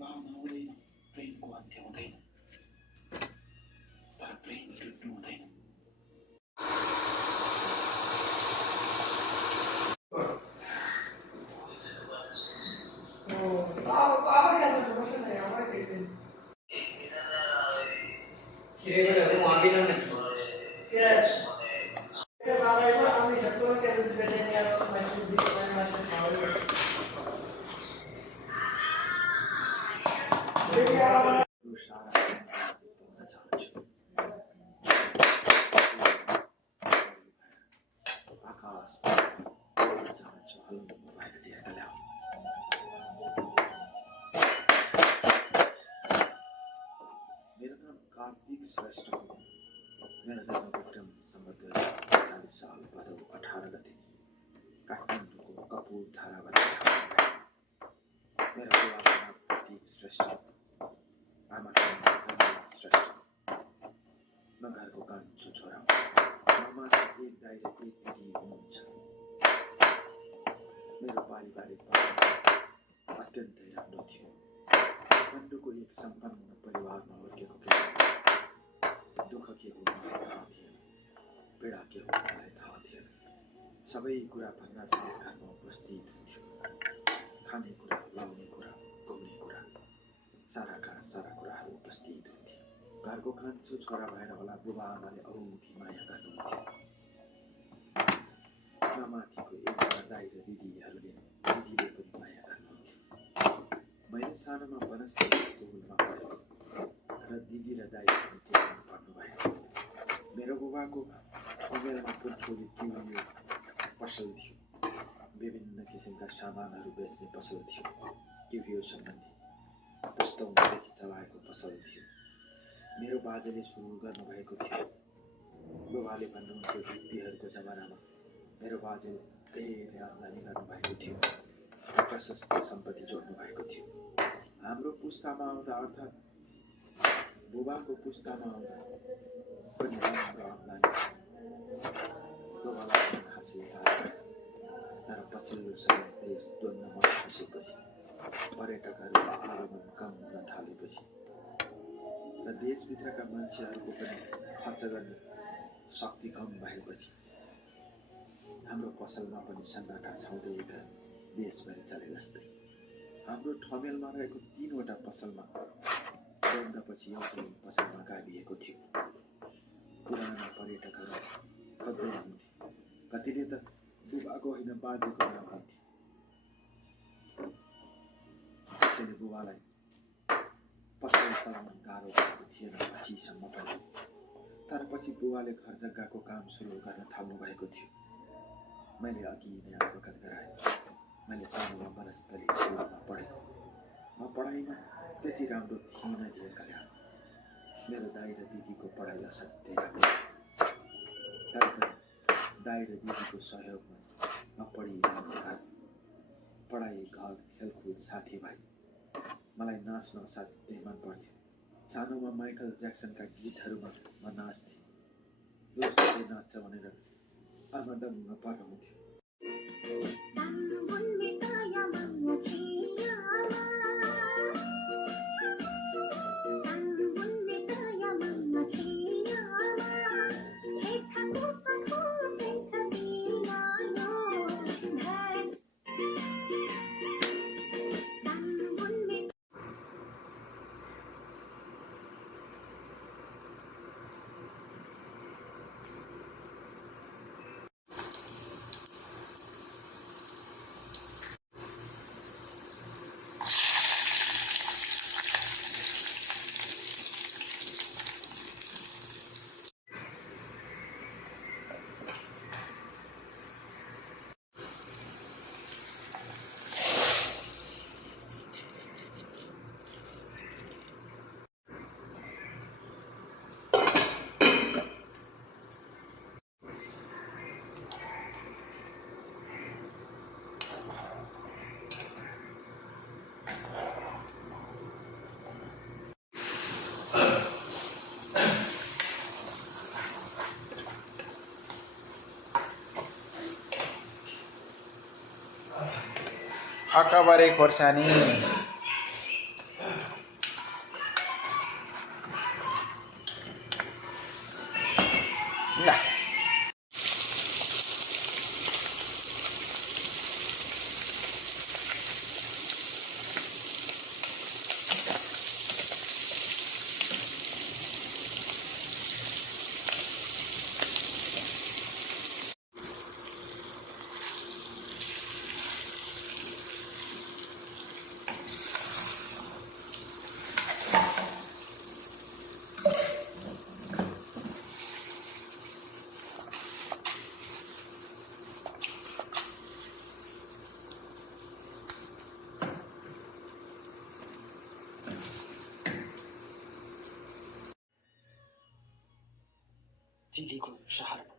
विवाह नहुँदैन, प्रेमको अन्त्य हुँदैन, तर प्रेम टुट्नु हुँदैन। मेरो नाम कार्तिक श्रेष्ठ हो। मेरो जन्म विक्रम सम्वत 40 साल भदौ 18 गते काठमाडौँको कपुरधाराबाट मेरो बुबाको नाम प्रतीक श्रेष्ठ, आमाको नाम रमला श्रेष्ठ। म घरको कान्छो छोरा हुँ। ममाथि एक दाइ र एक दिदी हुनुहुन्छ। मेरो पारिवारिक अत्यन्तै राम्रो थियो। काठमाडौँको एक सम्पन्न परिवारमा हुर्केको केटा। दुःख के हो मलाई थाहा थिएन, पीडा के हो मलाई थाहा थिएन। सबै कुरा भन्दा साथ घरमा उपस्थित हुन्थ्यो। खाने कुरा, लाउने कुरा, घुम्ने कुरा, सारा कुराहरू उपस्थित हुन्थे। घरको कान्छो छोरा भएर होला बुबा आमाले औधी माया गर्नुहुन्थ्यो। माथिको एकजना दाइ र दिदीहरूले पनि माया गर्नुहुन्थ्यो। मैले सानोमा वनस्थली स्कुलमा पढेको र दिदी र दाइहरू त्यहाँ पढ्नुभयो। मेरो बुबाको उमेरमा पुर्खौली तिउरियो पसल थियो। विभिन्न किसिमका सामानहरू बेच्ने पसल थियो। टिभिओ सम्बन्धी पुस्तौँदेखि चलाएको पसल थियो। मेरो बाजेले सुरु गर्नुभएको थियो। बुबाले भन्नुहुन्थ्यो हिप्पीहरूको जमानामा मेरो बाजेले धेरै आम्दानी गर्नुभएको थियो। प्रशस्त सम्पत्ति जोड्नु भएको थियो। हाम्रो पुस्तामा आउँदा अर्थात् बुबाको पुस्तामा आउँदा पनि राम्रो आम्दानी बुबालाई खासै थाहा छैन। तर पछिल्लो समय देश द्वन्द्वमा फँसेपछि पर्यटकहरूको आगमन कम हुन थालेपछि र देशभित्रका मान्छेहरूको पनि खर्च गर्ने शक्ति कम भएपछि हाम्रो पसलमा पनि सन्नाटा छाउँदै गयो। देशभरि चले जस्तै हाम्रो ठमेलमा रहेको 3वटा पसलमा द्वन्द्वपछि एउटै पसलमा गाभिएको थियो। पुराना पर्यटकहरू खोज्दै आउँथे। कतिले त बुबाको होइन बाजेको नाम भन्थे। त्यसैले बुबालाई पसल चलाउन गाह्रो भएको थिएन पछिसम्म पनि। तर पछि बुबाले घर जग्गाको काम सुरु गर्न थाल्नु भएको थियो। मैले अघि नै अवगत गराएँ। मैले सानोमा वनस्थली स्कुलमा पढेको। म पढाइमा त्यति राम्रो थिइनँ धेरैका। मेरो दाइ र दिदीको पढाइ असाध्यै राम्रो थियो। तर पनि दाइ र दिदीको सहयोगमा म पढिरहेको पढाइ, घर, खेलकुद, साथीभाइ। मलाई नाच्न असाध्यै मन पर्थ्यो। सानोमा माइकल ज्याक्सनका गीतहरूमा म नाच्थेँ। दोस्रोले नाच्छ भनेर आमा दङ्ग पर्नुहुन्थ्यो। आकाबारी खोर्सानी दिल्लीको सहर